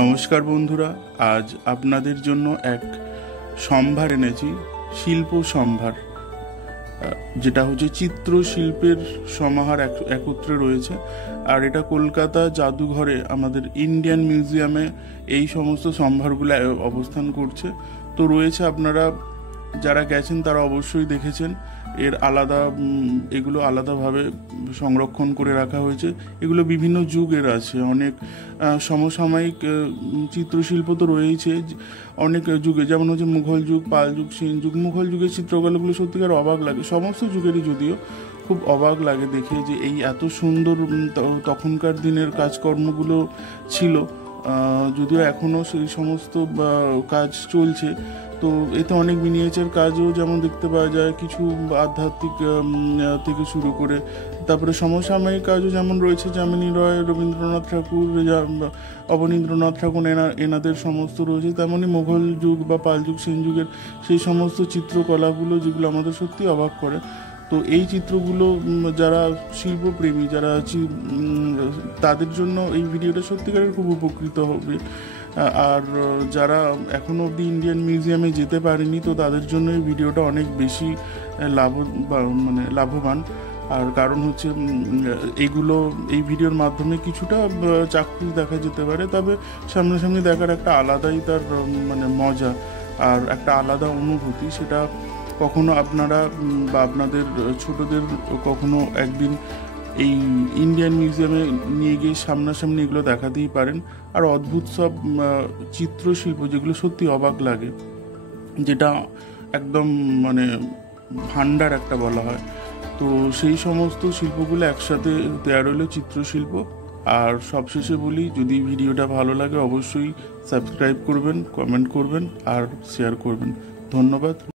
নমস্কার বন্ধুরা, আজ আপনাদের জন্য এক সম্ভার এনেছি, শিল্প সম্ভার, যেটা হচ্ছে চিত্রশিল্পের সমাহার একত্রে রয়েছে। আর এটা কলকাতা জাদুঘরে আমাদের ইন্ডিয়ান মিউজিয়ামে এই সমস্ত সম্ভারগুলো অবস্থান করছে। তো রয়েছে, আপনারা যারা গেছেন তারা অবশ্যই দেখেছেন, এর এগুলো আলাদাভাবে সংরক্ষণ করে রাখা হয়েছে। এগুলো বিভিন্ন যুগের আছে, অনেক সমসাময়িক চিত্রশিল্প তো রয়েছে অনেক যুগে, যেমন হচ্ছে মুঘল যুগ, পাল যুগ, সেন যুগ। মুঘল যুগের চিত্রকলাগুলো সত্যিকার অবাক লাগে, সমস্ত যুগেরই যদিও খুব অবাক লাগে দেখে যে এই এত সুন্দর তখনকার দিনের কাজকর্মগুলো ছিল। যদিও এখনও সেই সমস্ত কাজ চলছে। তো এতে অনেক মিনিয়েচার কাজও যেমন দেখতে পাওয়া যায়, কিছু আধ্যাত্মিক থেকে শুরু করে, তারপরে সমসাময়িক কাজও যেমন রয়েছে, যামিনী রায়, রবীন্দ্রনাথ ঠাকুর, অবনীন্দ্রনাথ ঠাকুর এনাদের সমস্ত রয়েছে। তেমনই মুঘল যুগ বা পাল যুগ, সেন যুগের সেই সমস্ত চিত্রকলাগুলো যেগুলো আমাদের সত্যি অবাক করে। তো এই চিত্রগুলো যারা শিল্পপ্রেমী, যারা তাদের জন্য এই ভিডিওটা সত্যিকারের খুব উপকৃত হবে। আর যারা এখনও অবধি ইন্ডিয়ান মিউজিয়ামে যেতে পারেনি, তো তাদের জন্য এই ভিডিওটা অনেক বেশি লাভবান। আর কারণ হচ্ছে এই ভিডিওর মাধ্যমে কিছুটা চাক্ষুষ দেখা যেতে পারে, তবে সামনাসামনি দেখার একটা আলাদাই তার মজা আর একটা আলাদা অনুভূতি। সেটা কখনো আপনারা বা আপনাদের ছোটদের কখনো একদিন এই ইন্ডিয়ান মিউজিয়ামে নিয়ে গিয়ে সামনাসামনি এগুলো দেখাতেই পারেন। আর অদ্ভুত সব চিত্রশিল্প যেগুলো সত্যি অবাক লাগে, যেটা একদম ভাণ্ডার একটা বলা হয়। তো সেই সমস্ত শিল্পগুলো একসাথে দেওয়া রইল চিত্রশিল্প। আর সবশেষে বলি, যদি ভিডিওটা ভালো লাগে অবশ্যই সাবস্ক্রাইব করবেন, কমেন্ট করবেন আর শেয়ার করবেন। ধন্যবাদ।